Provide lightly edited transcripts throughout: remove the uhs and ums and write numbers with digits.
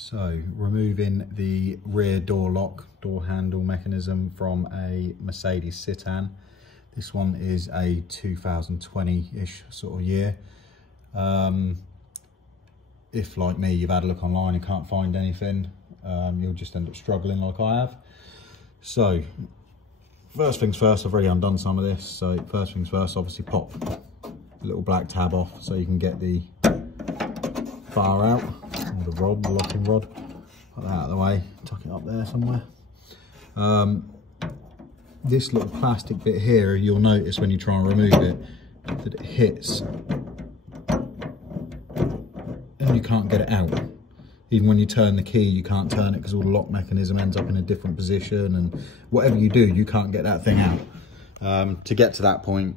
So removing the rear door lock, door handle mechanism from a Mercedes Citan. This one is a 2020-ish sort of year. If like me, you've had a look online and can't find anything, you'll just end up struggling like I have. So first things first, I've already undone some of this. So first things first, obviously pop the little black tab off so you can get the bar out, or the rod, the locking rod. Put that out of the way, tuck it up there somewhere. This little plastic bit here, you'll notice when you try and remove it, that it hits and you can't get it out. Even when you turn the key, you can't turn it because all the lock mechanism ends up in a different position, and whatever you do, you can't get that thing out. To get to that point,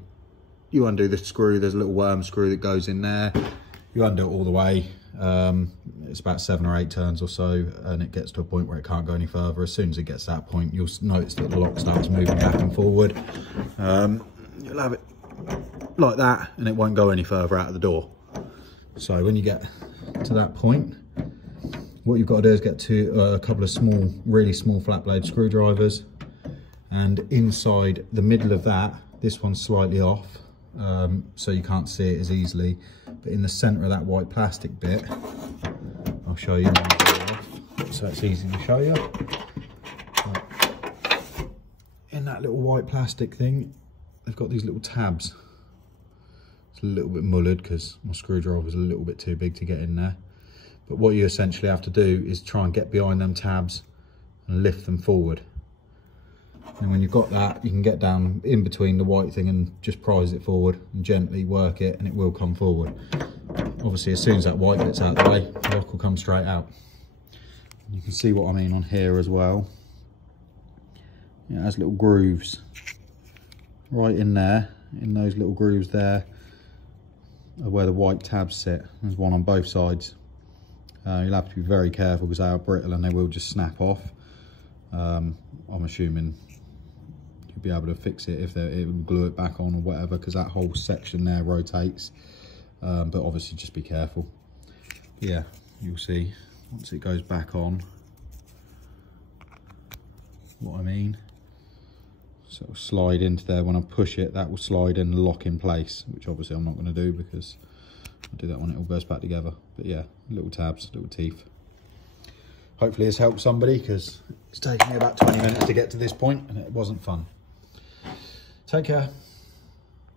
you undo the screw. There's a little worm screw that goes in there. You undo it all the way. It's about 7 or 8 turns or so, and it gets to a point where it can't go any further. As soon as it gets to that point, you'll notice that the lock starts moving back and forward. You'll have it like that, and it won't go any further out of the door. So when you get to that point, what you've got to do is get to a couple of small, really small flat blade screwdrivers, and inside the middle of that, this one's slightly off, so you can't see it as easily, but in the center of that white plastic bit, I'll show you, so it's easy to show you. In that little white plastic thing, they've got these little tabs. It's a little bit mullered because my screwdriver's a little bit too big to get in there. But what you essentially have to do is try and get behind them tabs and lift them forward. And when you've got that, you can get down in between the white thing and just prise it forward and gently work it, and it will come forward. Obviously, as soon as that white bit's out of the way, the lock will come straight out. You can see what I mean on here as well. It has little grooves right in there. In those little grooves there are where the white tabs sit. There's one on both sides. You'll have to be very careful because they are brittle and they will just snap off. I'm assuming you'll be able to fix it if it will glue it back on or whatever, because that whole section there rotates. But obviously just be careful. Yeah, you'll see once it goes back on what I mean. So it'll slide into there. When I push it, that will slide in and lock in place, which obviously I'm not going to do because I'll do that when it all goes back together. But yeah, little tabs, little teeth. Hopefully this helped somebody, because it's taken me about 20 minutes to get to this point and it wasn't fun. Take care.